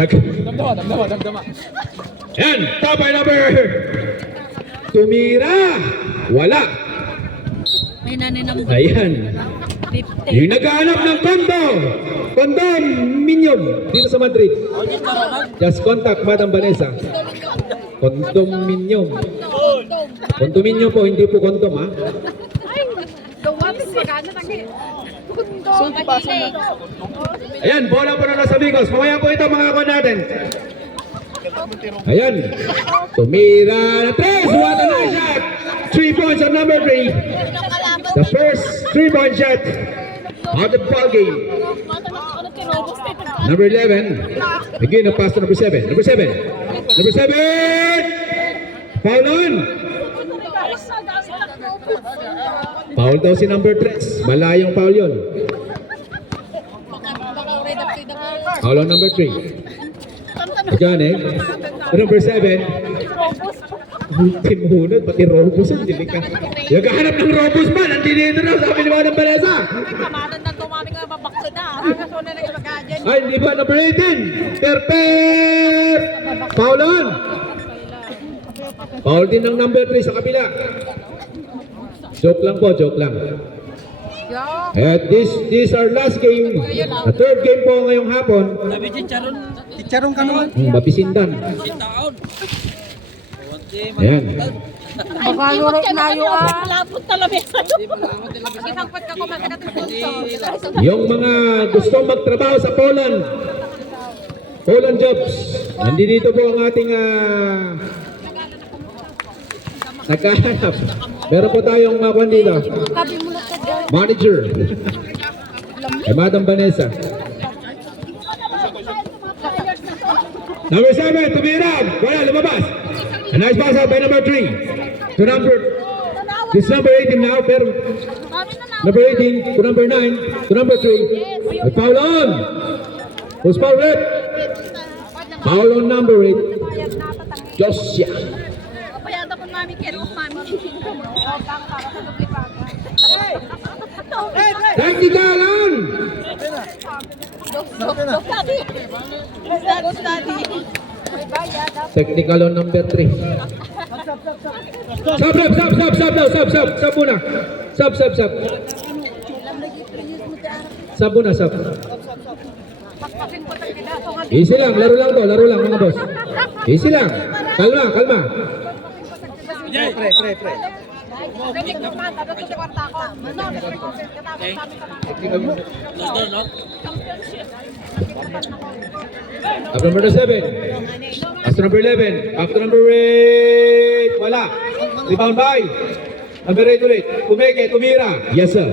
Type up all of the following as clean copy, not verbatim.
Damdama. Yan, top by number. Tumira. Wala. May nanay ng Ayan. 50. Yung naghahanap ng condominium dito sa Madrid. Just contact Madam Vanessa. Condominium. Condominium po, hindi po kondom ha. Ayan, bola po na nasa Bigos. Mamaya po ito mga ako natin. Ayan. Tumira na 3. What a nice shot. 3 points on number 3. The first 3-point shot of the ball game. Number 11. Again, a pass to number 7. Number 7. Number 7. Foul on. Foul daw si number 3. Malayong foul yun. Foul on number 3. Again eh. Number 7. Timunod, pati Robus ang dilig ka. Yung kahanap ng Robus ba? Nandito na, sabi ni Madam Vanessa. Kamanan na tumami nga mabakso na. Ay, hindi ba? Number 18. Perfect! Foul on. Foul din ng number 3 sa kabila. Joke lang po, joke lang. At this our last game. The third game po ngayong hapon. Chicharon ka naman. Mapisindan. Ayan. Baka lurok na yun Lapot talaga sa'yo. Isangpot ka kumatagat ng punso. Yung mga gustong magtrabaho sa Poland jobs, nandito po ang ating nagkahanap. Meron po tayong makuha dito. Manager. Kay Madam Vanessa. Number 7, Tumirab. Wala, lumabas. A nice pass out by number 3. To number, this number 18 now, pero number 18 to number 9 to number 3. At foul on. Who's foul rep? Foul on number 8. Josia. Payata po mami, kero mami. Technical on. Technical on number 3. Sub muna. Sub. Sub muna, sub. Easy lang, laro lang mga boss. Easy lang. Kalma. Pre. After number 7. After number 11. After number 8. Wala. Rebound by. Number 8 ulit. Tumira. Yes sir.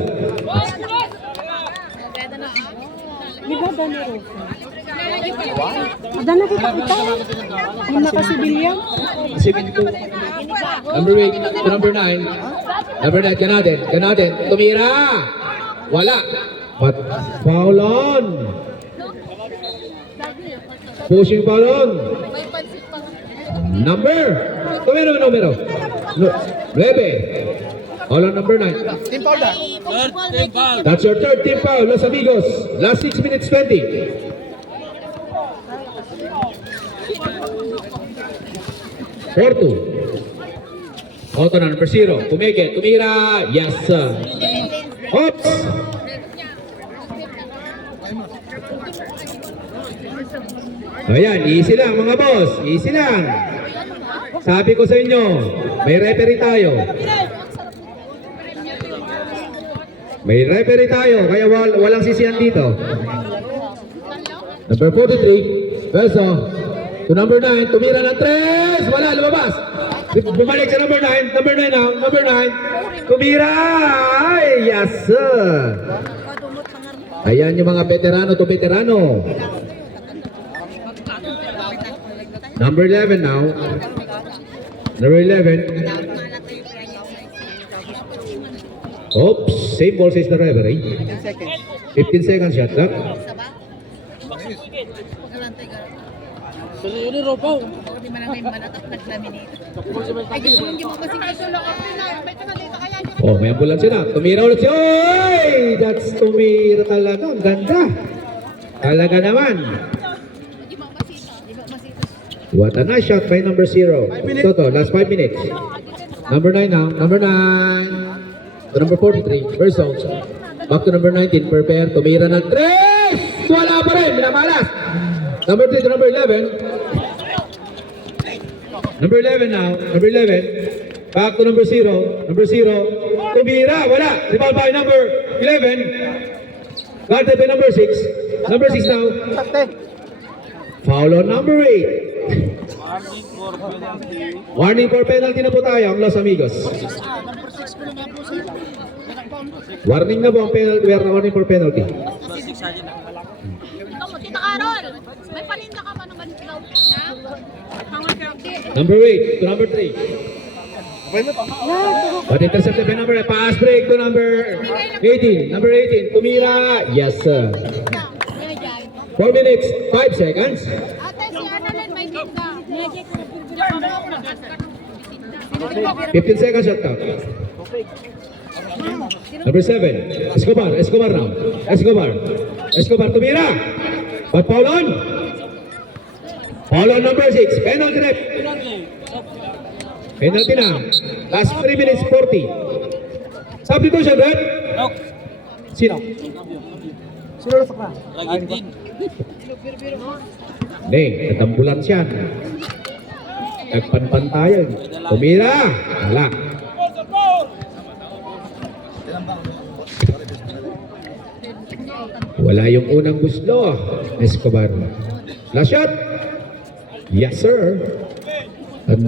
Adana kita. Yung nakasibilyan. Number 8 to number 9. Number 9, Kanaden. Tumira. Wala. But foul on. Pushing foul on. Numero. 9. Foul on number 9. Team foul na. That's your third team foul, Los Amigos. Last 6 minutes 20. Porto. Auto na number 0. Tumira. Yes sir. Oops. Ayan, easy lang mga boss. Easy lang. Sabi ko sa inyo, may referee tayo. Kaya walang sisiyan dito. Number 43, Verso. To number 9, tumira ng 3. Wala, lumabas. Bumalik sa number 9. Number 9 now. Number 9. Tumira. Ay, yes sir. Ayan yung mga veterano to veterano. Number 11 now. Number 11. Oops, same ball says the referee. 15 seconds shot clock. Oh, may ambulansya na. Tumira ulit siya. Oy! Tumira talaga. Ang ganda. Talaga naman. What a nice shot by number 0. Toto, last 5 minutes. Number 9 now. Number 9. To number 43. Verso. Back to number 19. Prepare. Tumira ng 3. Wala pa rin. Minamalas. Number 3 to number 11. Number 11 now. Number 11. Back to number 0. Number 0. Tumira. Wala. Rebound by number 11. Guarded by number 6. Number 6 now. Foul on number 8. Warning for penalty na po tayo ang Los Amigos. Warning na po ang penalty. Warning for penalty. Tita Carol, may paninda ka man ng ganitlaw na? Number 8 to number 3. But intercepted by number 8. Pass break to number 18. Number 18. Tumira. Yes, sir. 4 minutes, 5 seconds. Ate, si Annalyn may tinda. 15 seconds shot count. Number 7. Escobar. Escobar now. Escobar. Escobar. Tumira. But foul on. Foul on number 6. Penalty rep. Penalty na. Last 3 minutes 40. Substitution rep. Sino? Sino na sakla? Hindi, natambulan siya. Nagpanpan tayo. Tumira. Wala. Wala yung unang gusto. Escobar. Last shot. Yes, sir. 8-7.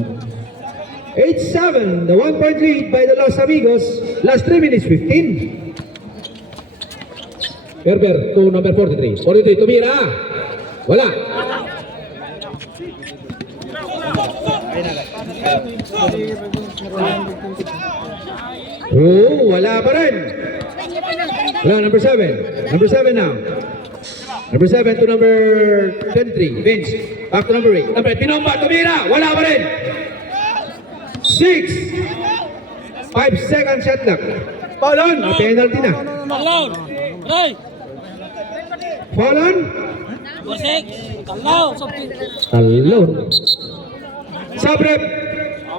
The 1-point lead by the Los Amigos. Last 3 minutes 15. Berber to number 43. 43, tumira. Wala. Oh, wala pa rin. Wala, number 7. Number 7 now. Number 7 to number 23. Vince. Back to number 8. Number 8, Pinomba, tumira. Wala pa rin. 6. 5 seconds shot clock. Foul on. Penalty na. Alone! Ray! Foul on. Bosek! Kalaw! Talon. Subrep.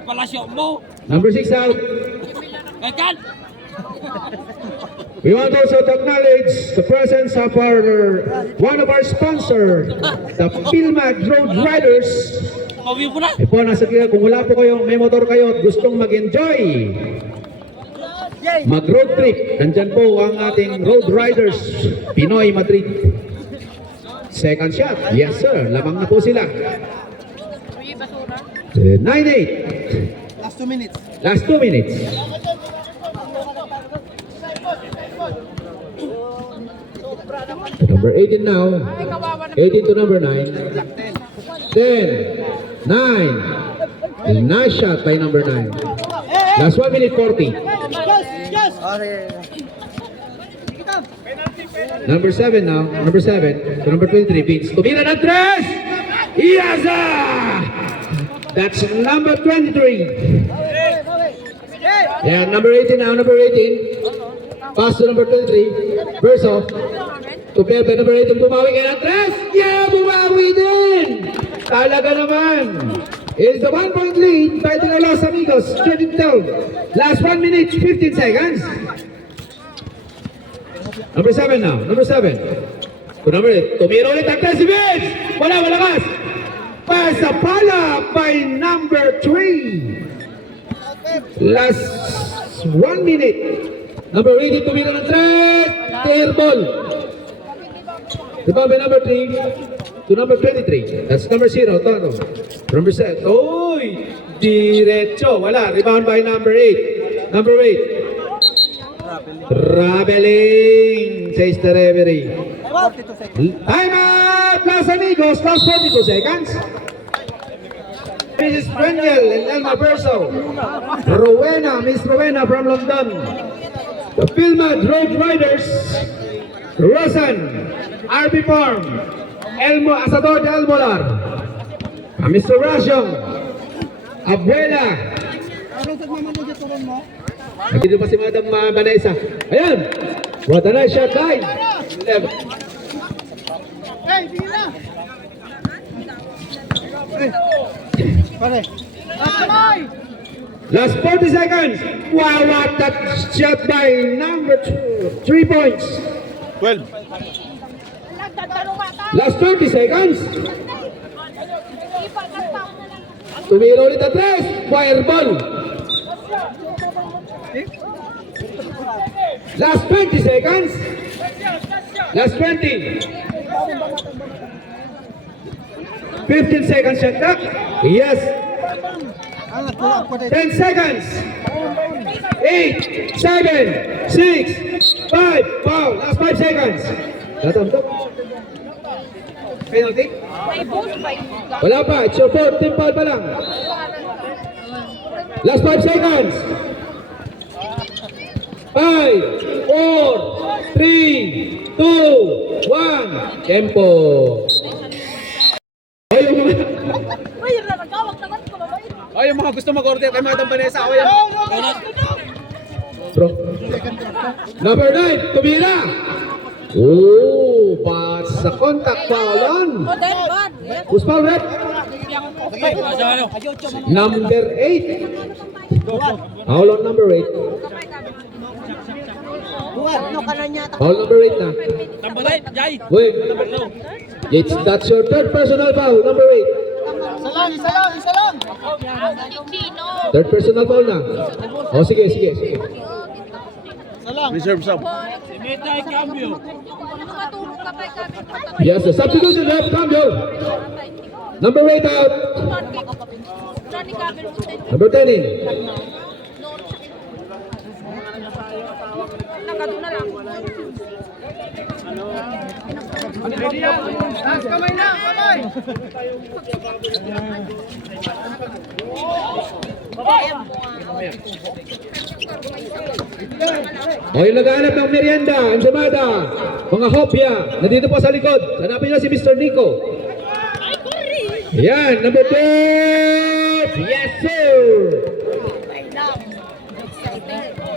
Palasyo mo! Number 6 out. Kakan! We want also to acknowledge the presence of one of our sponsor, the Pilmag Road Riders. Pawi mo na! Ito, nasa kung wala po kayong may motor kayo at gustong mag-enjoy, mag-road trip, nandyan po ang ating Road Riders, Pinoy Madrid. Second shot, yes sir, lamang na po sila. 9-8. Last 2 minutes. Last 2 minutes. To number 18 now. 18 to number 9. 10. 9. Nice shot by number 9. Last 1 minute 40. Number 7 now. Number 7 to number 23. Vince. Tumira ng 3. Iyaza! That's number 23. Yeah, number 18 now. Number 18. Pass to number 23. Verso. To Pepe, number 18. Bumawi ka ng 3. Yeah, bumawi din! Talaga naman. It's the 1-point lead by the Los Amigos. 13-12. Last 1 minute, 15 seconds. Number 7 now. Number 7. To number 8. Tumira ulit ang 3 si Vince. Wala, malakas. Pasa pala by number 3. Last 1 minute. Number 18 tumira ng 3. Air ball. Rebound by number 3 to number 23. That's number 0. Toto. Number 7. Oy! Diretso. Wala. Rebound by number 8. Number 8. Traveling. Says the referee. Time out! Los Amigos. Last 42 seconds. Mrs. Prengel and Elma Verso. Rowena. Miss Rowena from London. The Pilmad Road Riders. Rosan. RB Farm. Elmo Asador de Almolar. Mr. Rasyong. Abuela. Nandito pa si Madam Vanessa. Ayan. What a nice shot line. 11. Pare. Last 40 seconds. Wow, what that shot by number 2. 3 points. 12. Last 20 seconds. Tumira ulit ang 3. Fire ball. Last 20 seconds. Last 20. 15 seconds shot clock. Yes. 10 seconds. 8, 7, 6, 5. Foul. Last 5 seconds. Tatanggap. Penalty? Wala pa. It's your fourth. Team foul pa lang. Last 5 seconds. 5, 4, 3, 2, 1. Tempo. Ay, yung mga... Ay, yung mga gusto mag-order kay Madam Vanessa. Ay, Bro. Number 9, tumira. Oh, but sa contact foul on. Who's foul rep? Number 8. Foul on number 8. Foul number 8 na. Number 8, Jai. Wait. That's your third personal foul, number 8. Isa lang. Third personal foul na. Oh, sige. Reserve sub. Meta ay cambio. Yes, the substitution left, cambio. Number 8 out. Number 10 in. Kamay na, kamay. O yung naghahanap ng merienda, ensamada, mga hopya, nandito po sa likod. Hanapin nyo si Mr. Nico. Yan, number 10. Yes, sir.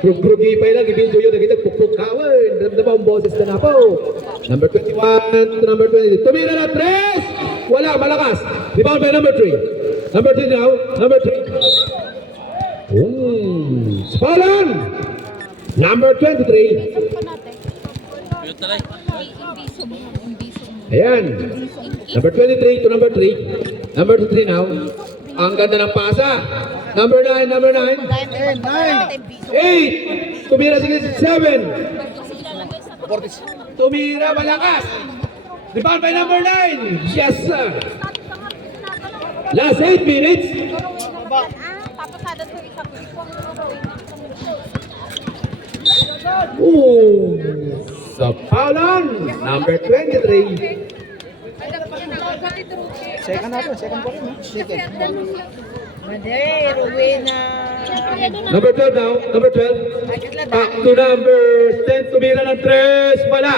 Grug-grugi pa lang, ibinto yun, nagkitag-pukpuk kawan. Damdama ang boses na po. Number 21 to number 22. Tumira na 3. Wala, malakas. Rebound by number 3. Number 3 now, number 3. Spalan. Number 23. Ayan. Number 23 to number 3. Number 3 now. Ang ganda ng pasa. Number 9, number 9. 8. Tumira sige 7. Tumira malakas. Rebound by number 9. Yes, sir. Last 8 minutes. Ooh. Sa Paulan, number 23. Second natin, second po rin. Number 12 now, number 12. Back to number 10, tumira ng 3, wala.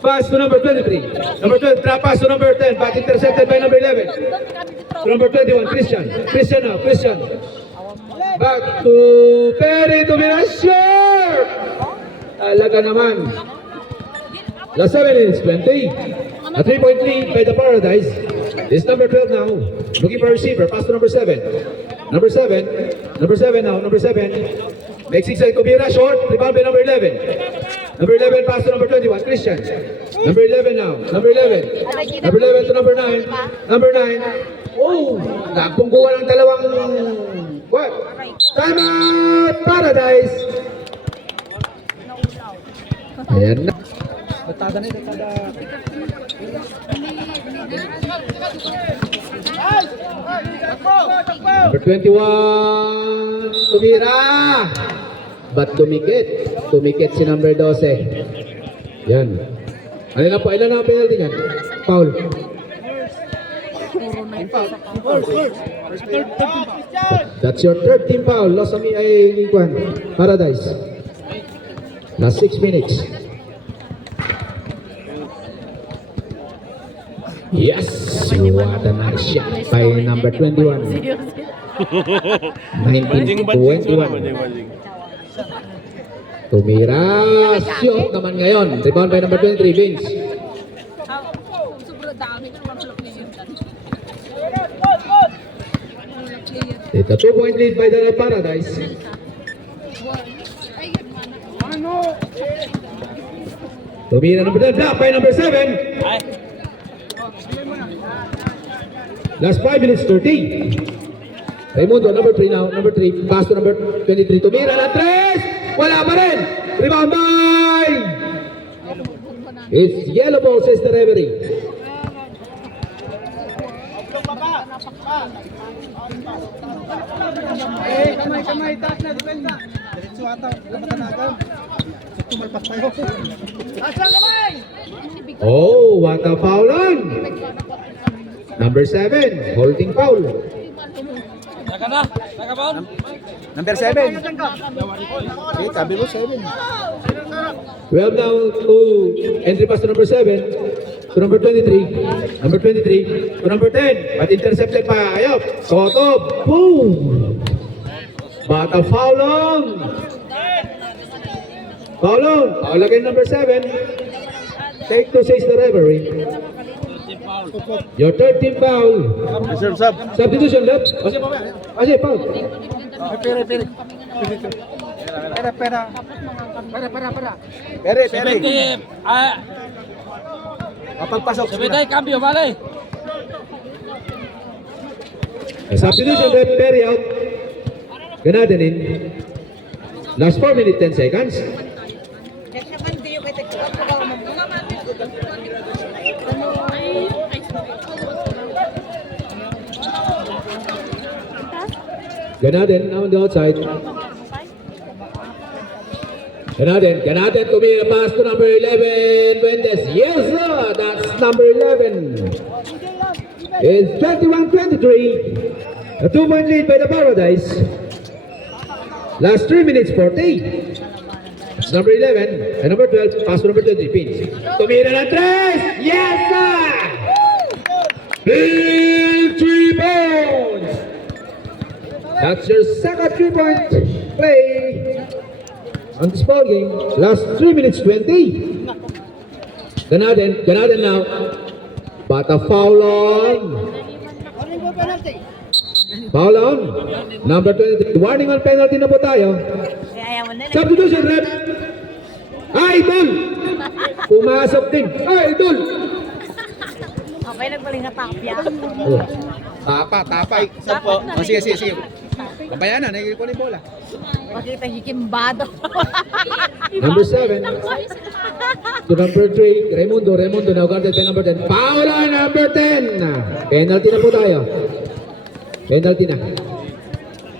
Pass to number 23. Number 12, drop pass to number 10, back intercepted by number 11. To number 21, Christian. Christian now, Christian. Back to Perry, tumira, sure! Talaga naman. Last 7 minutes, 20. A 3-point lead by the Paradise. This number 12 now. Looking for a receiver. Pass to number 7. Number 7. Number 7 now. Number 7. Makes 6 Kubira short. Rebound by number 11. Number 11 pass to number 21. Christian. Number 11 now. Number 11. Number 11 to number 9. Number 9. Oh! Nagpungguan ng dalawang... What? Time out! Paradise! Ayan na. Tatada na, tatada. Number 21, tumira! But tumikit. Tumikit si number 12. Yan. Ano na po? Ilan na ang penalty niyan? Foul. That's your third team foul. Lost kami ay Kwan. Paradise. Last 6 minutes. Yes! What a nice shot by number 21. 19-21. Tumira! Shoot naman ngayon. Rebound by number 23, Vince. The 2-point lead by the Paradise. Tumira number 10, block by number 7. Last 5 minutes 30. Raimundo, number 3 now. Number 3, pass to number 23. Tumira na 3. Wala pa rin. Rebound by. It's yellow ball, says the referee. Kamay, taas na, depensa. Diretso ata, lamatan na agad. Tumalpas tayo. Taas lang kamay! Oh, what a foul on. Number 7, holding foul. Saka na, saka ba? Number 7. Okay, sabi mo 7. We have now to entry pass to number 7, to number 23, number 23, to number 10, but intercepted pa, Ayop, Soto, boom! But a foul on! Foul on! Foul again number 7. Take 2, says the referee. Your third team foul. Reserve sub. Substitution left. Ase, foul. Pere. Pere. Kapagpasok. Sabitay, cambio, vale. Substitution left, Perry out. Ganaden in. Last 4 minutes, 10 seconds. Ganaden now on the outside. Ganaden to be a pass to number 11, Mendes. Yes, sir, that's number 11. It's 21-23. A 2-point lead by the Paradise. Last 3 minutes 40. It's number 11 and number 12, pass to number 20, Pins. Tumira na 3! Yes, sir! Big 3 points! That's your second 3-point play on this ball game. Last 3 minutes 20. Ganaden now. But a foul on. Foul on. Number 23. Warning on penalty na po tayo. Substitution rep. Idol! Pumasok din. Idol! Okay, nagbaling na tapya. Oh. Tapa. Sampo. Oh, sige. Kabayan na, nagkikunin bola. Makita hikimbado. Number 7. To number 3, Raimundo now guarded by number 10. Foul on number 10. Penalty na po tayo. Penalty na.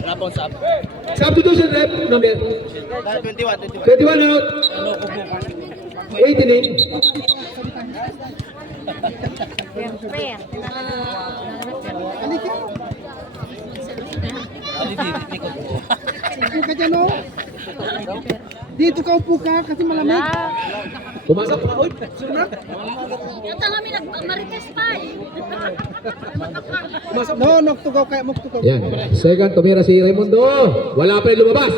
Wala pong sub. Substitution rep number 21 out. 18 in. Fair. Upo ka dyan, oh. Dito ka upo ka kasi malamig. Pumasok. Uy, suna. Yung kami nag-marites pa eh. No, nagtugaw kaya magtugaw. Yan. Second, tumira si Raimundo. Wala pa rin lumabas.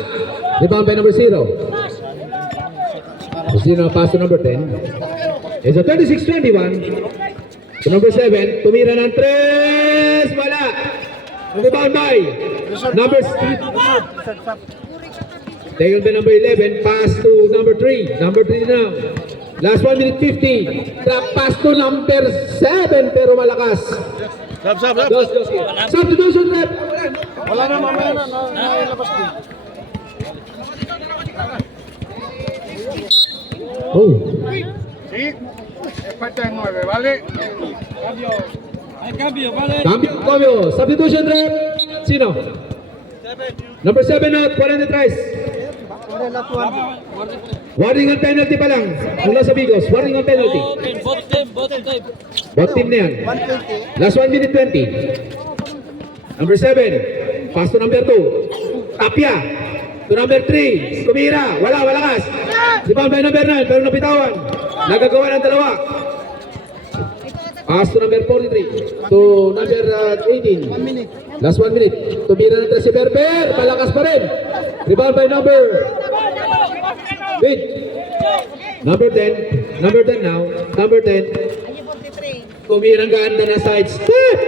Rebound by number 0. Zero pass to number 10. It's a 36-21. To number 7, tumira ng 3. Wala. Rebound by number 3. Taken by number 11. Pass to number 3. Number 3 now. Last 1 minute 50. Trap pass to number 7 pero malakas. Sub. Substitution rep. Wala na, mamaya na. Nalabas din. Oh. Sí. Falta de 9, ¿vale? Cambio, vale. Cambio. Substitution rep. Sino? Number 7 out. 40 tries. Warning on penalty pa lang. Mula sa Bigos. Warning on penalty. Both team. Both team na yan. Last 1 minute 20. Number 7. Pass to number 2. Tapia. To number 3. Kumira. Wala kas. Rebound by number 9. Pero napitawan. Nagagawa ng dalawa. Pass to number 43. To number 18. Last 1 minute. Tumira ng 3 si Berber. Malakas pa rin. Rebound by number. Wait. Number 10. Number 10 now. Number 10. Tumira ng ganda na side step.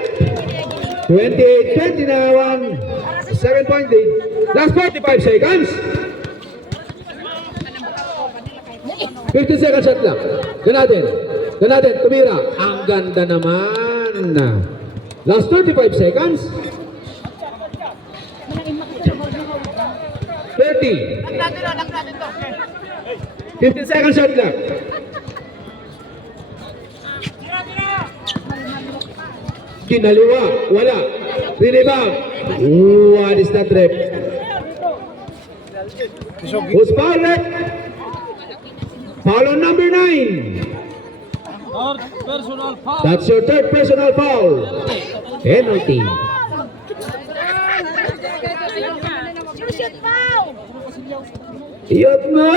28-20 na 1. 7-point lead. Last 45 seconds. 15 seconds shot lang. Ganatin, tumira. Ang ganda naman. Last 35 seconds. 30. 15 seconds shot lang. Kinaliwa, wala. Rebound. What is that rep? Who's foul rep? Foul on number 9. That's your third personal foul. Penalty. Iyot mo!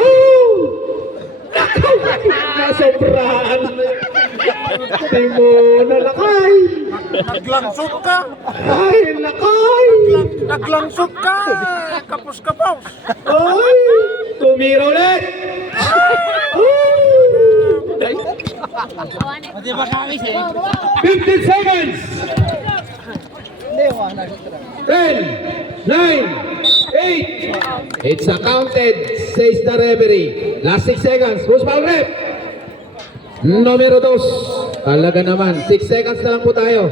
Nasobrahan. Hindi mo nalakay. Naglangsot ka! Ay, lakay. Naglangsot ka! Kapos-kapos! Ay, tumira ulit. Pati ba kawis eh? 15 seconds. 10, 9, 8. It's accounted, says the referee. Last 6 seconds. Who's foul rep? Numero 2. Talaga naman. 6 seconds na lang po tayo.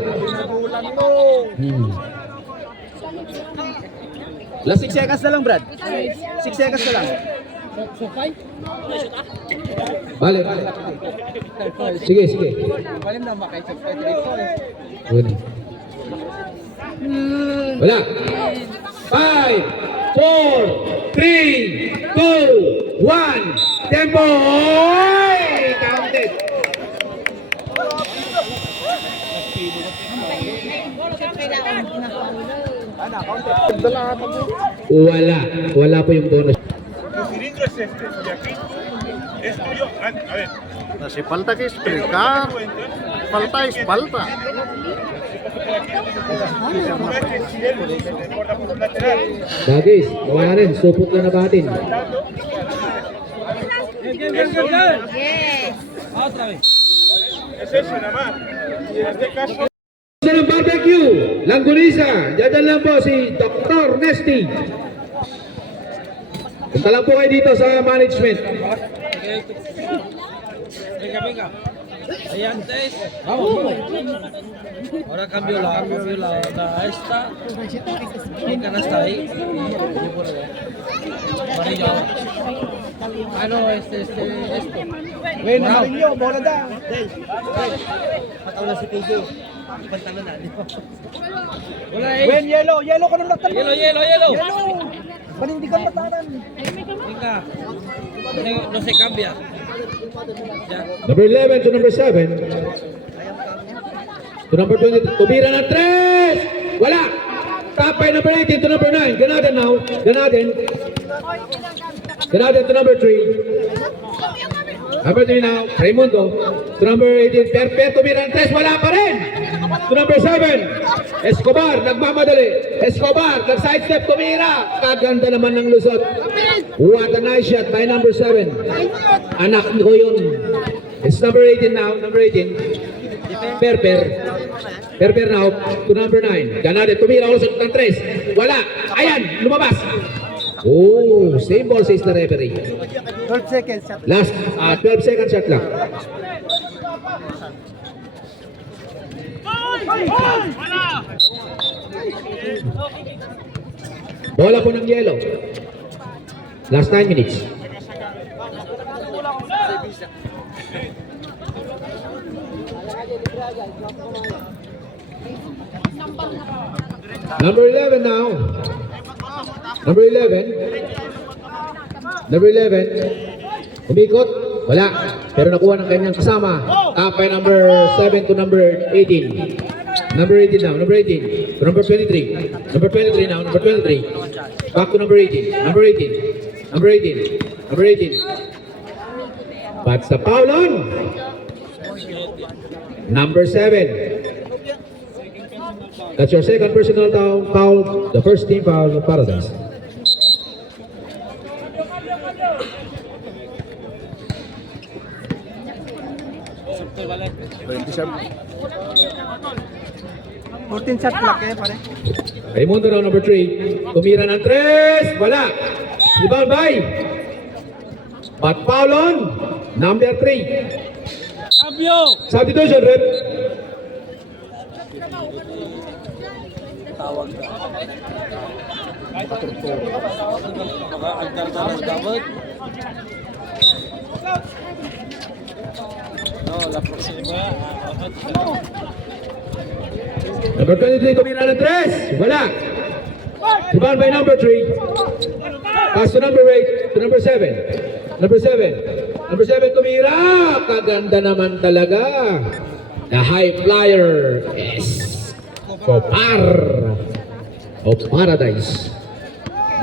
Last 6 seconds na lang, Brad. 6 seconds na lang. Bale. Sige. Palim na makaisip ka dito eh. Wala. 5, 4, 3, 2, 1. Tempo! Oy! Counted. Wala po yung bonus. Tu cilindro es este, y aquí es tuyo. A ver, Hace falta que explicar. Falta es falta. una vez que si él se desborda por un lateral, Dagis, wala rin. Supot na nabatin. es eso nada más. Y en este caso, Sa ng barbecue, Langgunisa, dyan lang po si Dr. Nesty. Punta lang po kayo dito sa management. Venga. Ahí antes. Vamos. Ahora cambio la esta. Y canasta ahí. Y por allá. Amarillo. Ah, no, este. Bueno, Marinho, bola daw. Hola, ahí. Wen, yellow ka nung laktan. Hielo. Panindigan lataran. Venga. No se cambia. Ya. Number 11 to number 7. To number 20. Tumira ng 3! Wala! Tapay number 18 to number 9. Ganatin now. Ganatin to number 3. Number 3 now. Raimundo. To number 18. Per tumira ng 3. Wala pa rin! To number 7. Escobar. Nagmamadali. Escobar. Nag-sidestep. Tumira. Kaganda naman ng lusot. What a nice shot by number 7. Anak ko yun. It's number 18 now. Number 18. Per now to number 9. Ganade, tumira ulit ng 3. Wala. Ayan, lumabas. Oh, same ball says the referee. 12 seconds. Last 12 second shot lang. Bola po ng yellow. Last 9 minutes. Number 11 now. Number 11. Umikot. Wala. Pero nakuha ng kanyang kasama. Tapay number 7 to number 18. Number 18 now. Number 18. To number 23. Number 23 now. Number 23. Back to number 18. Number 18. Number 18. Number 18. That's the foul on. Number 7. That's your second personal foul. The first team foul of Paradise. Shot clock eh, pare. Raimundo now number 3. Tumira ng 3. Wala. Rebound by Pat Paulon, number 3. Cambio! Substitution, rep. Agdar-dar ng dapat. No, la próxima. Number 23, tumira ng 3. Wala. Rebound by number 3. Pass to number 8, to number 7. Number 7. Number 7, tumira. Kaganda naman talaga. The high flyer is Kopar of Paradise.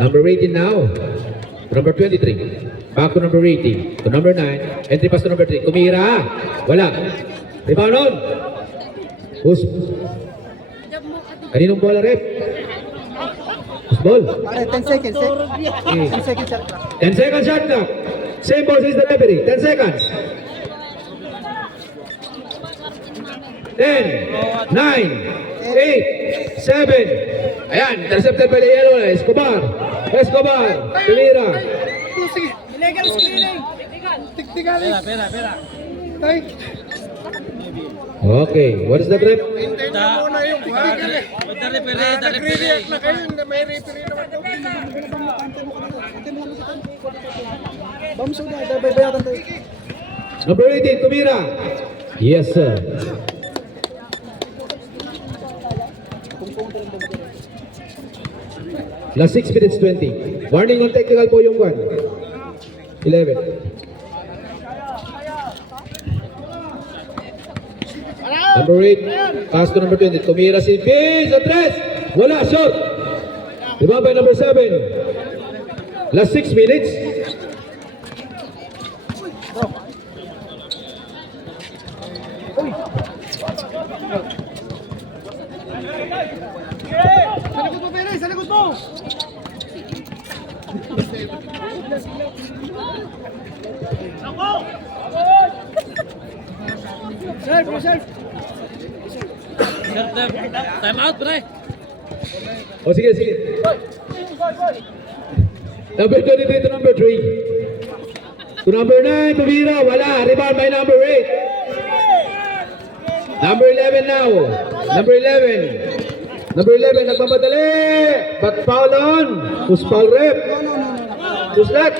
Number 18 now. To number 23. Back to number 18. To number 9. Entry pass to number 3. Tumira. Wala. Rebound on. Who's kaninong bola, rep? Who's ball? Pare, 10 seconds eh. 10 seconds shot clock. 10 seconds shot clock. Same ball says the referee. 10 seconds. 10, 9, 8, 7. Ayan, intercepted by the yellow. Escobar. Escobar. Tumira. Sige. Illegal screening. Tigtigal. Pera. Tay. Okay, what is the rep? Dali pere. Na kayo, may referee naman daw. Bams na, bayaran tayo. Number 18, Tumira. Yes, sir. Last 6 minutes 20. Warning on technical po yung 1. 11. Number 8, pass to number 20. Tumira si Vince sa 3. Wala, shot. Diba by number 7. Last 6 minutes. Sa likod mo, Pere, sa likod mo. Serve. Time out, pre. O sige. Number 23 to number 3. To number 9, Tumira. Wala. Rebound by number 8. Number 11 now. Number 11. Number 11, nagmamadali. But foul on. Who's foul rep? Who's that?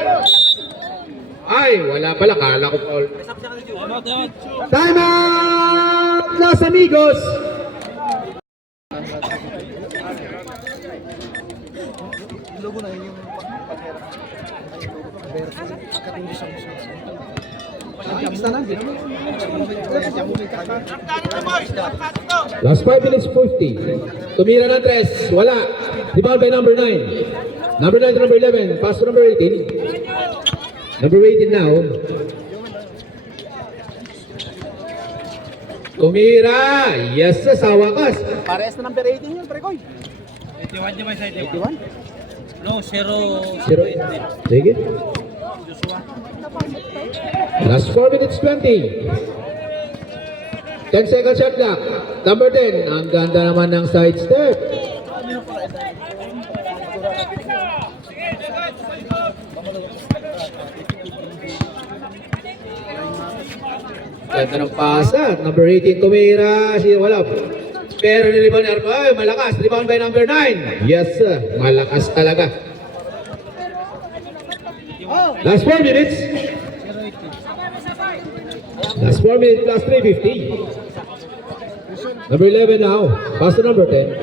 Ay, wala pala. Kala ko foul. Time out. Time out, Los Amigos. Logo na yun yung Last 5 minutes 50. Tumira ng 3. Wala. Rebound by number 9. Number 9 to number 11. Pass to number 18. Number 18 now. Tumira. Yes, sa wakas. Parehas na number 18 yun, Prekoy. 81 di ba sa 81? No, 0. 0. Sige. Last 4 minutes 20. 10 seconds shot clock. Number 10. Ang ganda naman ng side step. Ganda ng pasa. Number 18 tumira. Wala. Pero niliban ni ay, malakas. Rebound by number 9. Yes, sir. Malakas talaga. Last 4 minutes. Last 4 minutes plus 350. Number 11 now. Pass to number 10.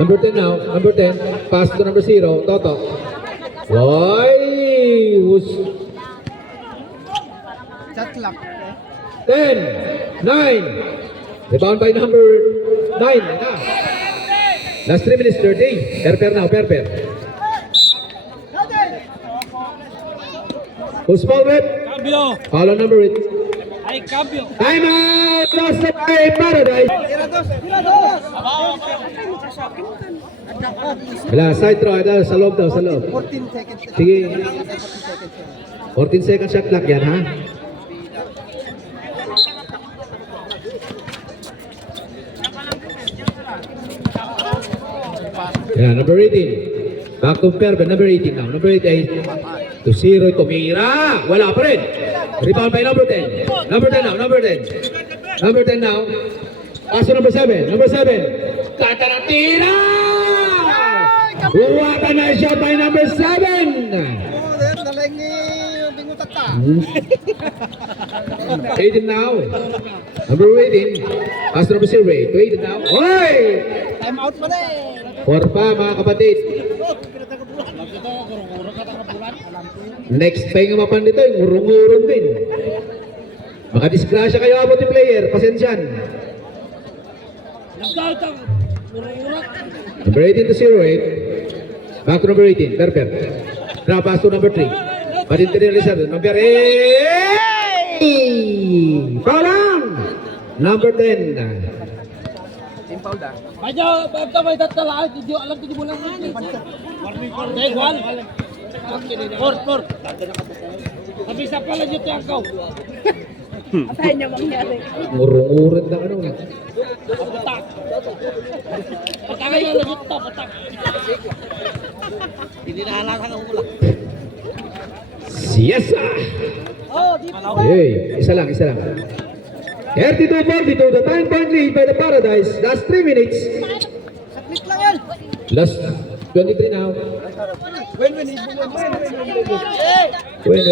Number 10 now. Number 10. Pass to number 0. Toto. Why? Shot clock. 10, 9. Rebound by number 9. Last 3 minutes 30. Per now. Per. Who's foul rep? Cambio. Foul on number 8. Ay, cambio. Time out! Lost by Paradise. Wala, side throw. Ito, sa loob daw, sa loob. 14 seconds. Sige. 14 seconds. 14 second shot clock yan, ha? Pass Yeah, number 18. Back to Perben, number 18 now. Number 18 to 0, tumira. Wala pa rin. Rebound by number 10. Number 10 now, number 10. Number 10 now. Pass to number 7. Number 7. Kata na tira! What a nice shot by number 7! Oh, there, daling ni Bingo Tata. 18 now. Number 18. Pass to number 0. To 18 now. Oy! Time out pa rin. 4 pa mga kapatid. Next time mapan dito, yung urong-urong din. Makadisgrasya kayo abot yung player. Pasensyan. Number 18 to 08. Back to number 18. Perfect. Now pass to number 3. Patintinilisan. Number 8. Parang! Number 10. Ayo, basta may tatala, hindi alam ko di mo lang. Dahil wal. Por. Sabi sa pala niyo tiyan ko. Atayin niyo mangyari. Urong-urong na ano. Patak. Patangay na lang ito, patak. Hindi na halata ng ulam. Siesa! Hey, isa lang. 32-42, the time point lead by the Paradise. Last 3 minutes. Saklit lang yan. Last 23 now. Win. Win.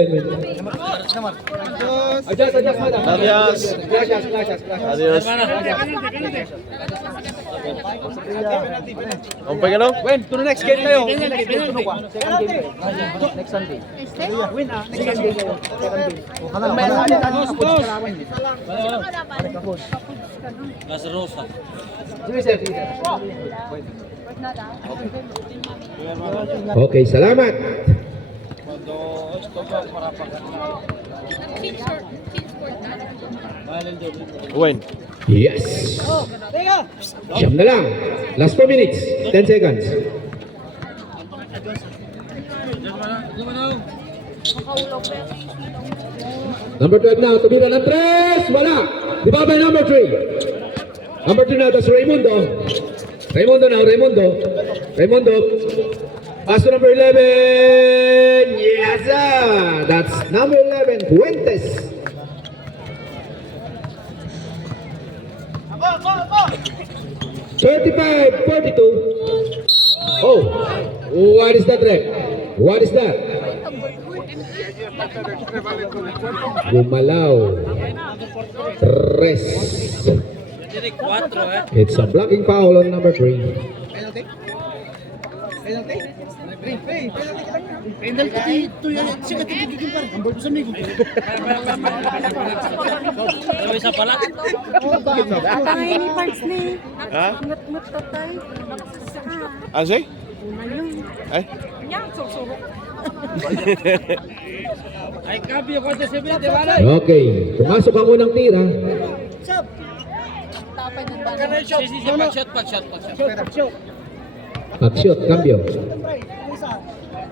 Adjust, madam. Adios. Gracias. Adios. Umpay ka no? Win, to the next game tayo. Next game, Next Sunday. Win next Sunday kayo. Gas Rosa. Okay, salamat. Win. Yes. Siyam na lang. Last 4 minutes. 10 seconds. Number 12 now. Tumira ng 3. Wala. Di ba by number 3? Number 3 na. That's Raimundo. Raimundo. Pass to number 11. Yes, sir. That's number 11. Fuentes. Go. 35-42. Oh, what is that, Rep? What is that? Gumalaw. Tres. Jadi 4 It's a blocking foul on number 3. Penalty? Penalty ito yan. Sikat itigigil ka. Ang bago sa migo. Pero isa pala. Atangay ni Parks ni. Ha? Ngut-ngut tatay. Ano siya? Ay? Yan, sursuro. Ay cambio ko sa 7, di ba? Okay, pumasok ang unang tira. Tapay ng bala. Pag-shot. Pag-shoot, cambio.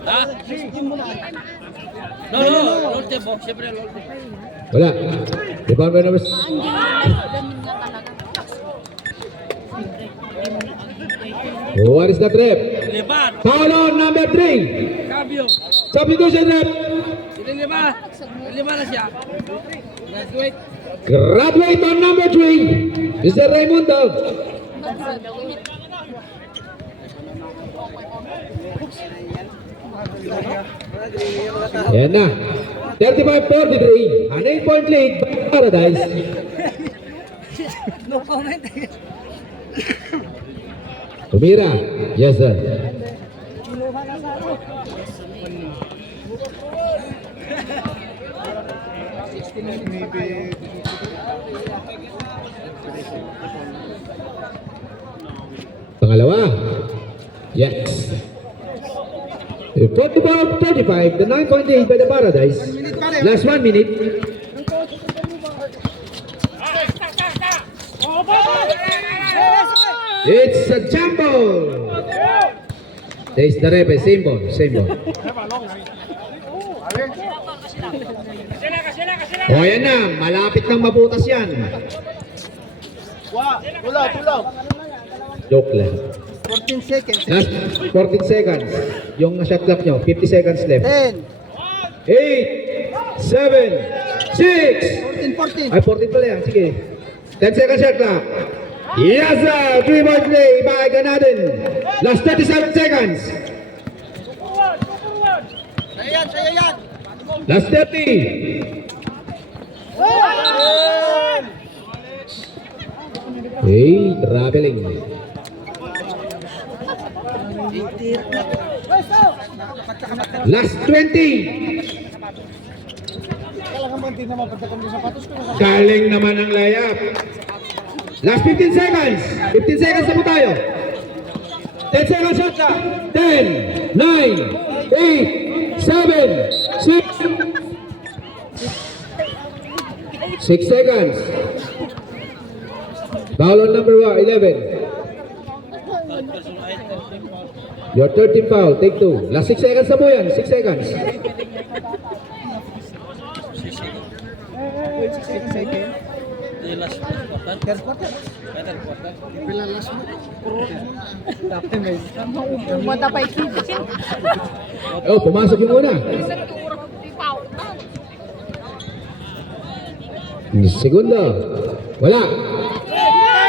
Ha? No, Lord Tebo, siyempre Lord Tebo. Wala. Rebound by number... Hindi ganun nga talaga. What is that, Rep? Liban, Foul on number 3. cambio. Substitution, Rep. Hindi lima na siya. Graduate. Graduate on number 3. Mr. Raimundo. Yan na. 35-43. An 8-point lead by Paradise. No comment. Tumira. Yes, sir. Pangalawa. Yes. 45-35, the 9-point lead by the Paradise. Last 1 minute. It's a jump ball. There's the rep, same ball. O yan na, malapit nang mabutas yan. Tulaw. Joke lang. 14 seconds. Last 14 seconds. Yung shot clock nyo, 50 seconds left. 10, 8, 7, 6. 14, 14. Ay, 14 pala yan. Sige. 10 seconds shot clock. Yes, sir. 3-point play. Ibigay natin. Last 37 seconds. Sa'yo yan. Last 30. Hey, traveling. Last 20. Galing naman ang layap. Last 15 seconds. 15 seconds na po tayo. 10 seconds shot clock. 10, 9, 8, 7, 6 seconds. Foul on number 11. Your 13th foul. Take 2. Last 6 seconds na po yan. 6 seconds. Umada pa ikin. Oh, pumasok yung una. Segundo. Wala.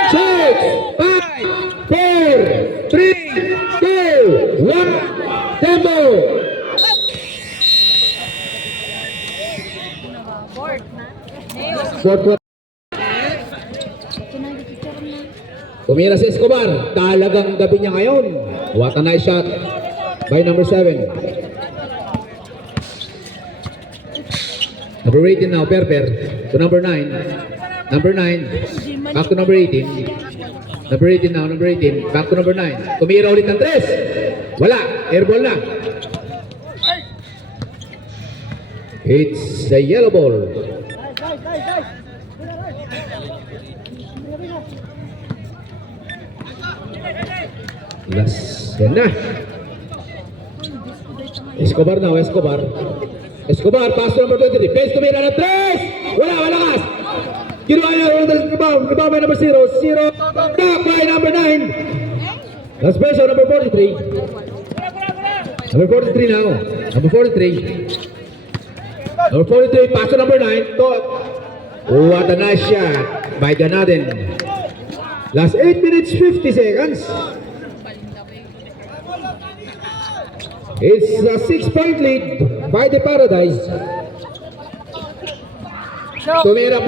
6, 5, 4, 3, 2, 1. Tempo. Fourth quarter. Tumira si Escobar. Talagang gabi niya ngayon. What a nice shot by number 7. Number 18 now, Perper. To number 9. Number 9. Back to number 18. Number 18 now, number 18. Back to number 9. Tumira ulit ng 3. Wala. Airball na. It's a yellow ball. Last. Yan na. Escobar now, Escobar. Escobar, pass to number 23. Pace tumira ng 3. Wala, walakas. Kinuha niya rebound. Rebound by number 0. 0. Back by number 9. Last person, number 43. Number 43 now. Number 43. Number 43, pass to number 9. What a nice shot by Ganaden. Last 8 minutes, 50 seconds. It's a 6-point lead by the Paradise. Tumira.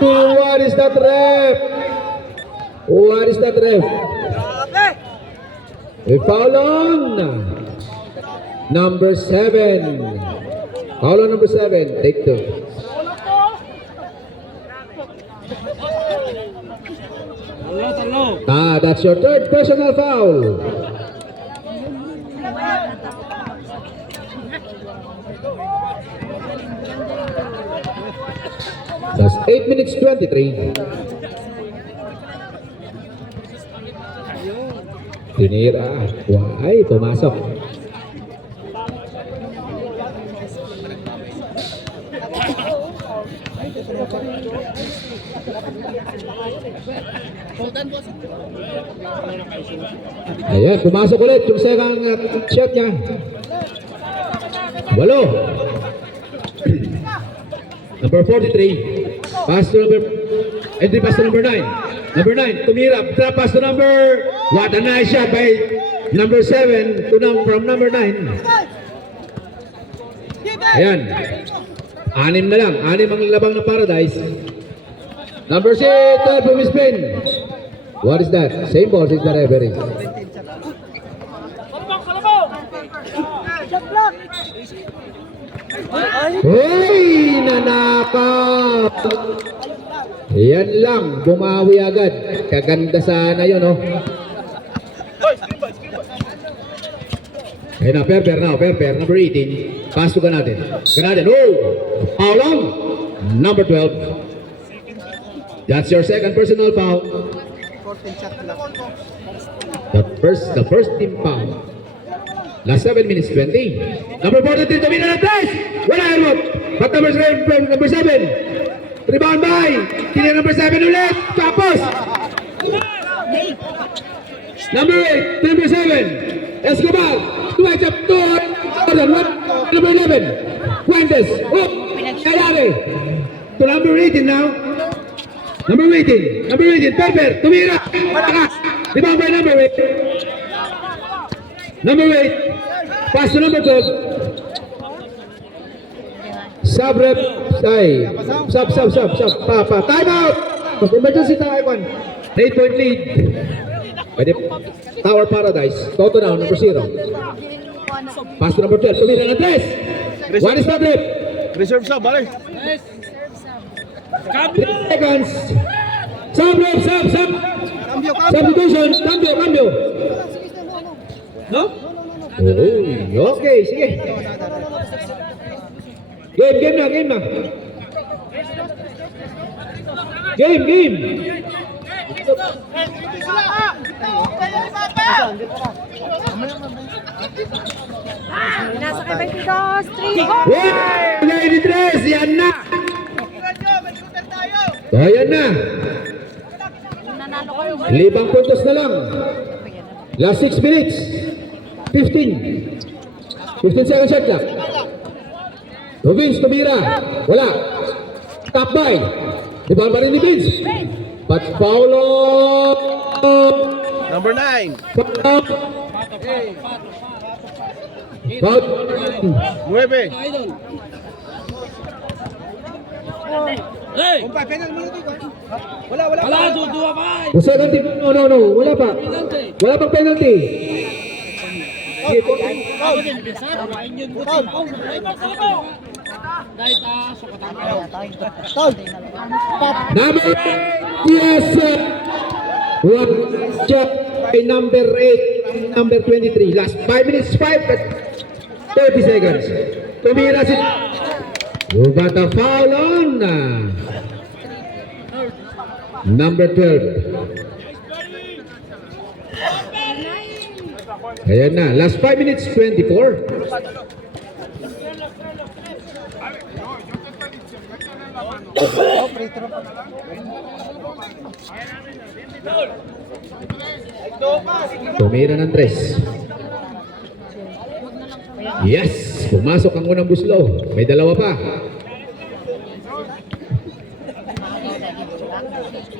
What is that, ref? What is that, ref? A foul on number 7. Foul on number 7. Take 2. That's your third personal foul. That's 8 minutes 23. Tinira. Ay, pumasok. Ayan, pumasok ulit yung second shot niya. 8. Number 43. Pass to number, entry pass to number 9. Number 9, tumira. Trap pass to number, what a nice shot by number 7 to from number 9. Ayan. 6 na lang. 6 ang labang ng Paradise. Number 6, from Spain. What is that? Same ball is the referee. Hey, nanakaw. Yan lang, bumawi agad. Kaganda sana yun, oh. Ayun na, Perper now, Perper, number 18. Pass to Ganaden. Ganaden, oh! Foul on number 12. That's your second personal foul. 14 shot clock. The first team foul. Last 7 minutes 20. Number 43, tumira ng 3. Wala, Hermot. But number 7. Rebound by. Tinira number 7 ulit. Tapos. Number 8 to number 7. Escobar. Two heads up. Two. Number 11. Fuentes. Oh. Kayari. To number 18 now. Number 18. Number 18. Pepper. Tumira. Malakas. Rebound by number 8. Number 8. Pass to number 12. Sub rep. Ay. Sub. Pa. Time out. Emergency time. 8-point lead. Pwede. Tower Paradise. Toto now. Number 0. Pass to number 12. Tumira na 3. One is not rep. Reserve sub, balik. 3 seconds. Sub rep. Sub. Cambio. Substitution. Cambio. No? Oh, okay, sige. Game na. Game. Nasa kay 22, 3 goals. Wow! 93! Yan na! So, yan na. Nanalo kayo. 5 puntos na lang. Last 6 minutes. 15 seconds shot clock. Vince, tumira. Wala. Top by. Rebound pa rin ni Vince. But foul on. Number 9. Foul. 9. Hey! Kumpay, penal mo nito. Wala. Wala, dua pa. The second team. No. Wala pa. Wala pang penalty. Number 8. Yes. One shot by number 8. Number 23. Last 5 minutes. 30 seconds. Tumira si... You got a foul on. Number 12. Ayan na. Last 5 minutes, 24. Tumira ng 3. Yes! Pumasok ang unang buslo. May dalawa pa.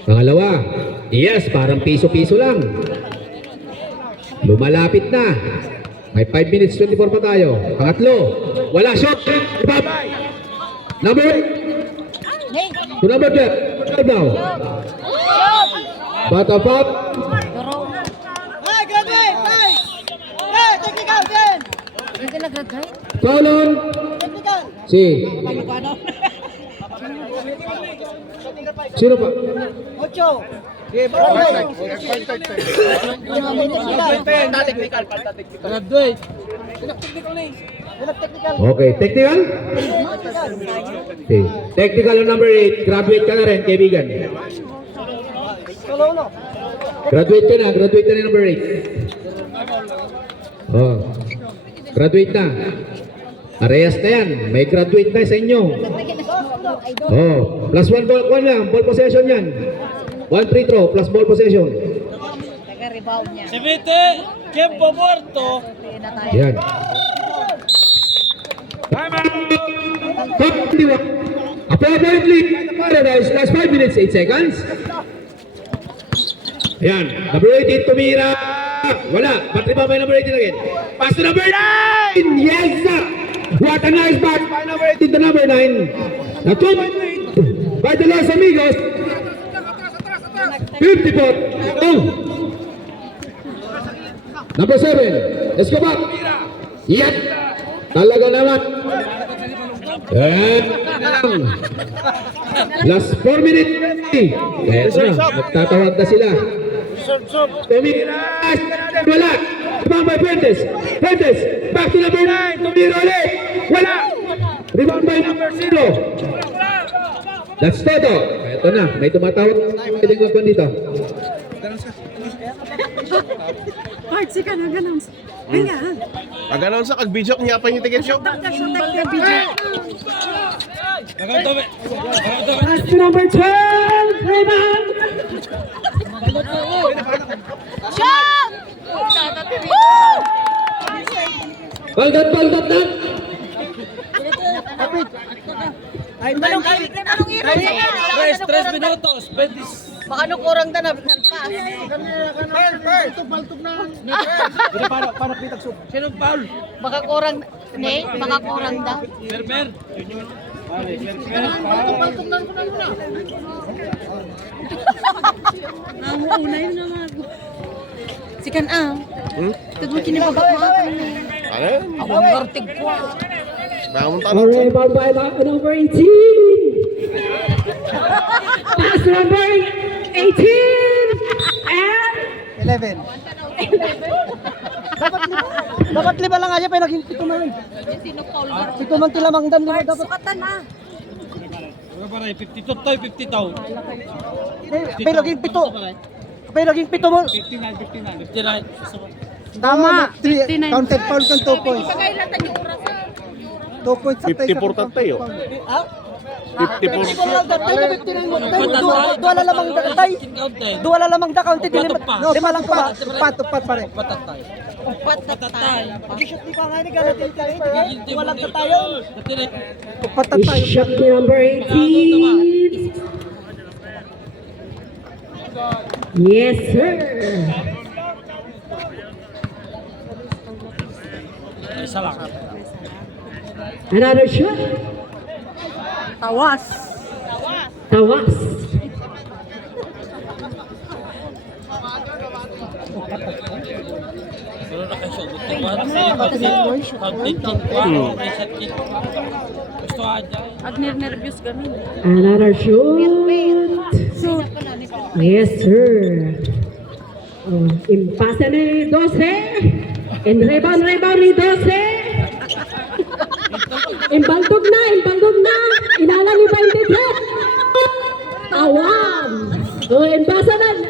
Pangalawa. Yes, parang piso-piso lang. Lumalapit na. May 5 minutes, 24 pa tayo. Pangatlo. Wala shot. Ibabay. Number 8. To number 10. Now. Bata pop. Ay, grabe! Nice! Hey, technical din! Hindi ka nag-graduate? Foul on. Technical! Si. Sino pa? Ocho! Okay, bro! Graduate. Okay, technical? Okay. Technical on number 8. Graduate ka na rin, kaibigan. Solo. Graduate ka na number 8. Oh. Graduate na. Parehas na yan. May graduate na sa inyo. Oh, plus 1 ball lang. Ball possession yan. 1 free throw plus ball possession. Nag-rebound niya. Si Vite, tiempo muerto. Yan. 21. Appropriately, Paradise, last 5 minutes, 8 seconds. Ayan, number 18, tumira. Wala, battery pa by number 18 again. Pass to number 9! Yes, sir! What a nice pass by number 18 to number 9. Now, 2 by the Los Amigos. 54. Oh. Number 7, Escobar. Yan. Talaga naman. Last 4 minutes. Eto na, nagtatawag na sila. Tumira. Wala. Rebound by Fuentes. Fuentes. Back to number 9. Tumira ulit. Wala. Rebound by number 0. That's Toto. Eto na, may tumatawag. Pwede ko dito. Hard, sika na, ganun. Kaya, Pag-announce sa kag-video, niya pa yung ticket show. Pass to number 12. Rebound. Shot! Baldot na. Ay, Manong iro. 3 minutos. 20. Baka nung kurang na nabnal pa. baltog na. Para pitag soup. Sinong foul? Baka kurang, ne? Baka kurang daw. Server. Baltog na muna. Una yun naman. Sikan Tugmo kinibaba mga kami. Awang gartig ko. Rebound by number 18. Pass number 18. And 11. Dapat lima lang aja pero naging pito man. Sino Paul ba? Pito man tilamang dan lima dapat. Sukatan na. Ano ba rin? 52 tayo, 50 tayo. Pero naging pito. Pero naging pito mo. 59. Tama. 3 counted foul kan 2 points. Kailan tayo orasan? 2 points sa tayo. 54 tayo. Ah? 54. Dua lamang datay. Dua lamang da counted lima lang pa. Upat pa rin. Batat tayo. Upat na tayo. Pag-shot di pa nga ni ganatin tayo. Walang ka tayo. Upat na tayo. shot number 18. Yes, sir. Isa lang. Another shot. Tawas. Tawas. Pero nakashot. Gusto aja. Agner nervyos kami. Another shot. Yes, sir. Oh, impasa ni 12. And rebound ni 12. Imbangtog na. Inala ni 23. Awam. Oh, impasa na.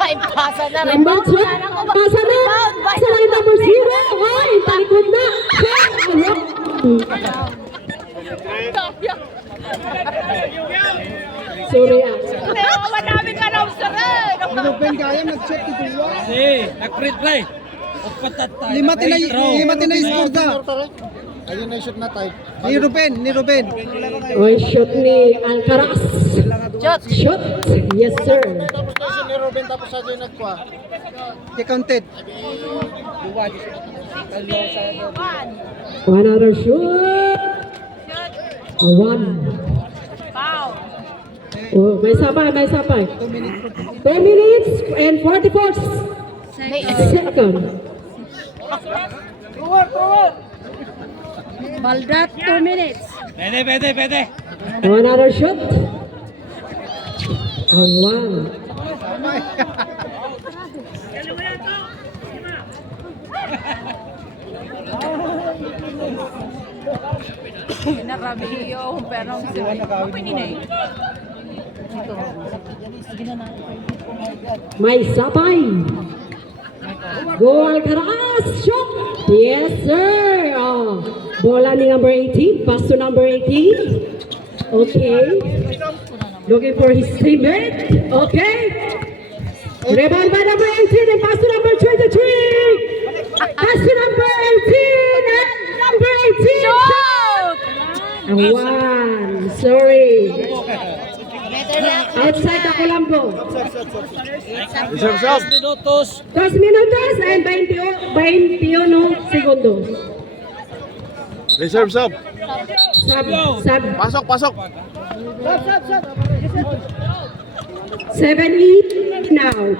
Ay, pasa na rin. Rebound shot. Pasa na. Sa line number 0. Ay, talikod na. Sorry ah. Madami ka na usaran. Niruben gaya nag-shot ito. Si, nag-free play. Patat tayo. Lima tinay score da. Ayun na yung shoot na tayo. Ni Ruben. Oh, shot ni Alcaraz. Shot. Yes, sir. Tapos na si Ruben tapos sa yung nagkuha. Di counted. One other shoot. One. Oh, may sabay. 2 minutes and 44 seconds. Baldat, 2 minutes. Pwede. One other shot. One. Nakabili yung perong siya. Ako ninay. May sabay. Go Alcaraz. Shot. Yes, sir. Oh, bola ni number 18. Pass to number 18. Okay. Looking for his teammate. Okay. Rebound by number 18 and pass to number 23. Pass to number 18 and number 18. Shot. One. Sorry. Outside the Colombo. Reserve sub. 2 minutos. 2 minutos and 21 segundos. Reserve sub. Sub. Pasok. 7-8 now.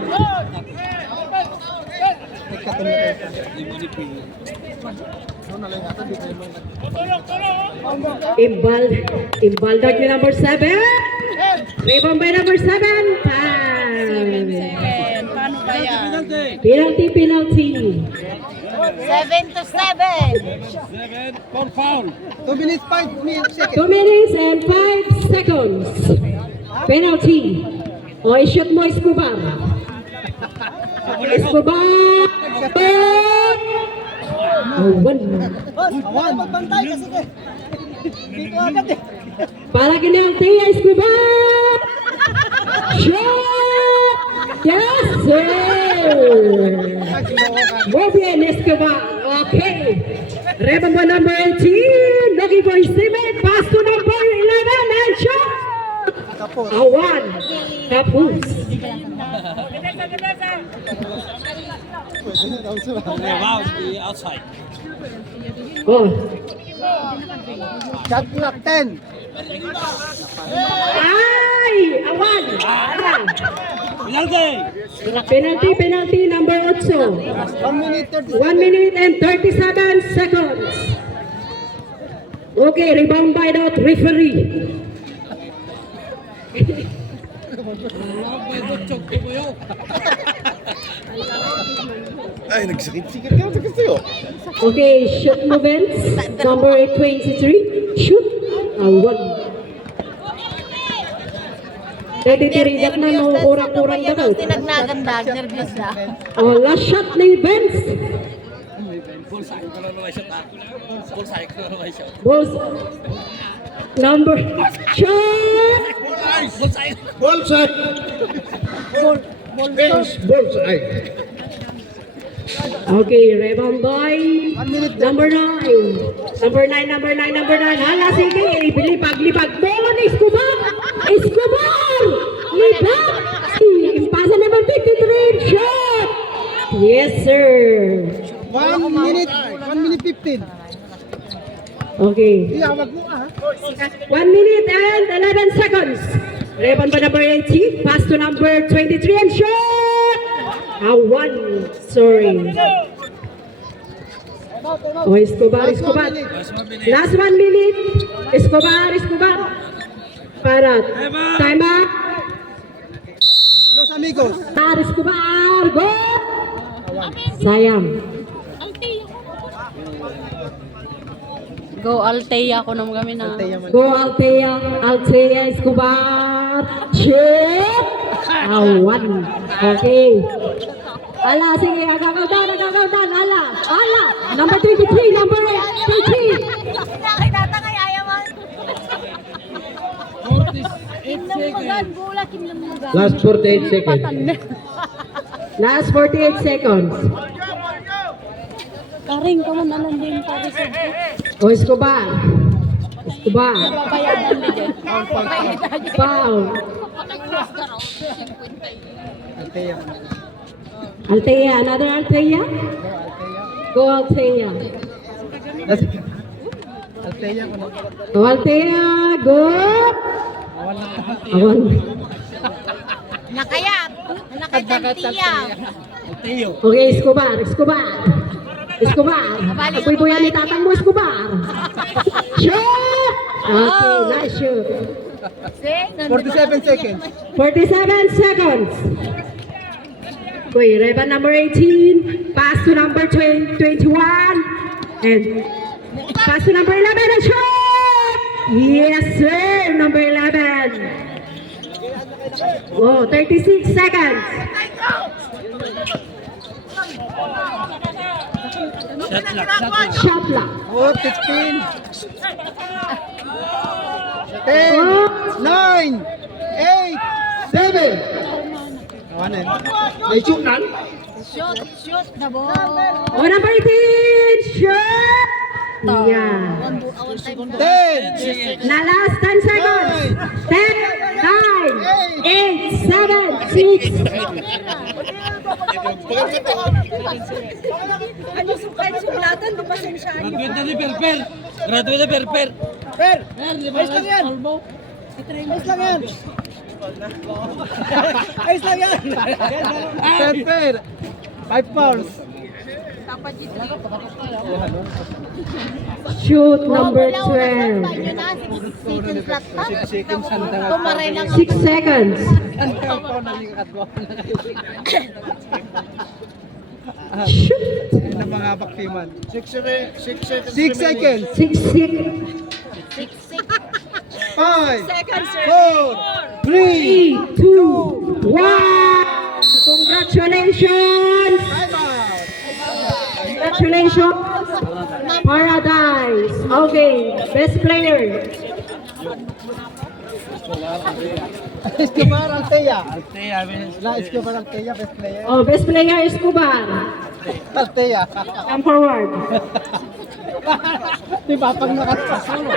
Imbaldog ni number 7. Rebound by number 7. Paano kaya? Penalty. 7 to 7. 7. Foul. 2 minutes 5 seconds. 2 minutes and 5 seconds. Penalty. O, i-shoot mo, Escobar. One. Awan, magbantay kasi ka. Dito agad eh. Para kinalty, Escobar. Shot. Yes, sir. Muy bien, Escobar. Okay. Rebound by number 18. Looking for his teammate. Pass to number 11 and shot. Kapos. A one. Tapos. Wow, outside. Oh. Shot clock 10. Ay! A one. Penalty number 8. 1 minute 30 1 minute and 37 seconds. Okay, rebound by the referee. Ay, nagsikit-sikit ka sa kasi oh. Okay, shoot movements. Number 23. Shoot. One. Titirigat na no, kurang-kurang na daw. Tinagnagandag, nervous na. Oh, last shot ni Vince. Balls. Number. Shot. Bullseye! Bullseye! Okay, rebound by number 9. Number 9. Hala, sige. Lipag. Bola ni Escobar. Escobar! Lipag! Impasa number 53. Shot! Yes, sir. 1 minute 15. Okay. Iyawag mo 1 minute and 11 seconds. Rebound by number 80. Pass to number 23 and shot! One. Sorry. Oh, Escobar. Last 1 minute. Escobar. Para. Time up. Los amigos. Escobar. Go! Sayang. Go Altea ko nang kami na. Go Altea Escobar. Chip. One. Okay. Ala, sige, agagaw down. Ala. Number 23, number 13. Nakita kay ayaw Last 48 seconds. Last 48 seconds. Karing ko man alam din para sa O, Escobar. bayadan din. Foul. Altea. Altea, another Altea. Go Altea. Altea ko na. Go Altea, go. Awan. Nakayat. Nakaytantiya. Okay, Escobar. Pagpuy-puyan ni tatang mo, Escobar. Shoot! Okay, nice shoot. 47 seconds. 47 seconds. Okay, rebound number 18. Pass to number 21. And pass to number 11 and shoot! Yes, sir. Number 11. Oh, 36 seconds. Shot clock. Oh, 15. 10. 9. 8. 7. Awanin. Ay, shoot nan. Shoot na bo. Oh, number 18. Shoot! Yeah. 10. Na last 10 seconds. 10, 9, 8, 7, 6. Ano kahit suklatan, di pasensya niyo. Graduate na perper. Per. Ayos lang yan. Ayos lang yan. Per. 5 fouls. Shoot number 12. Tumaray lang 6 seconds. Shoot. Na mga baktiman. 6 seconds. 6 seconds. 6 seconds. 5. seconds, 4. 3. 3, 2, 1. Congratulations. Time out. Congratulations. Paradise. Okay, best player. Escobar Altea. La Escobar Altea, best player. Oh, best player Escobar. Talteya. Come forward. Di ba pag nakasasalo?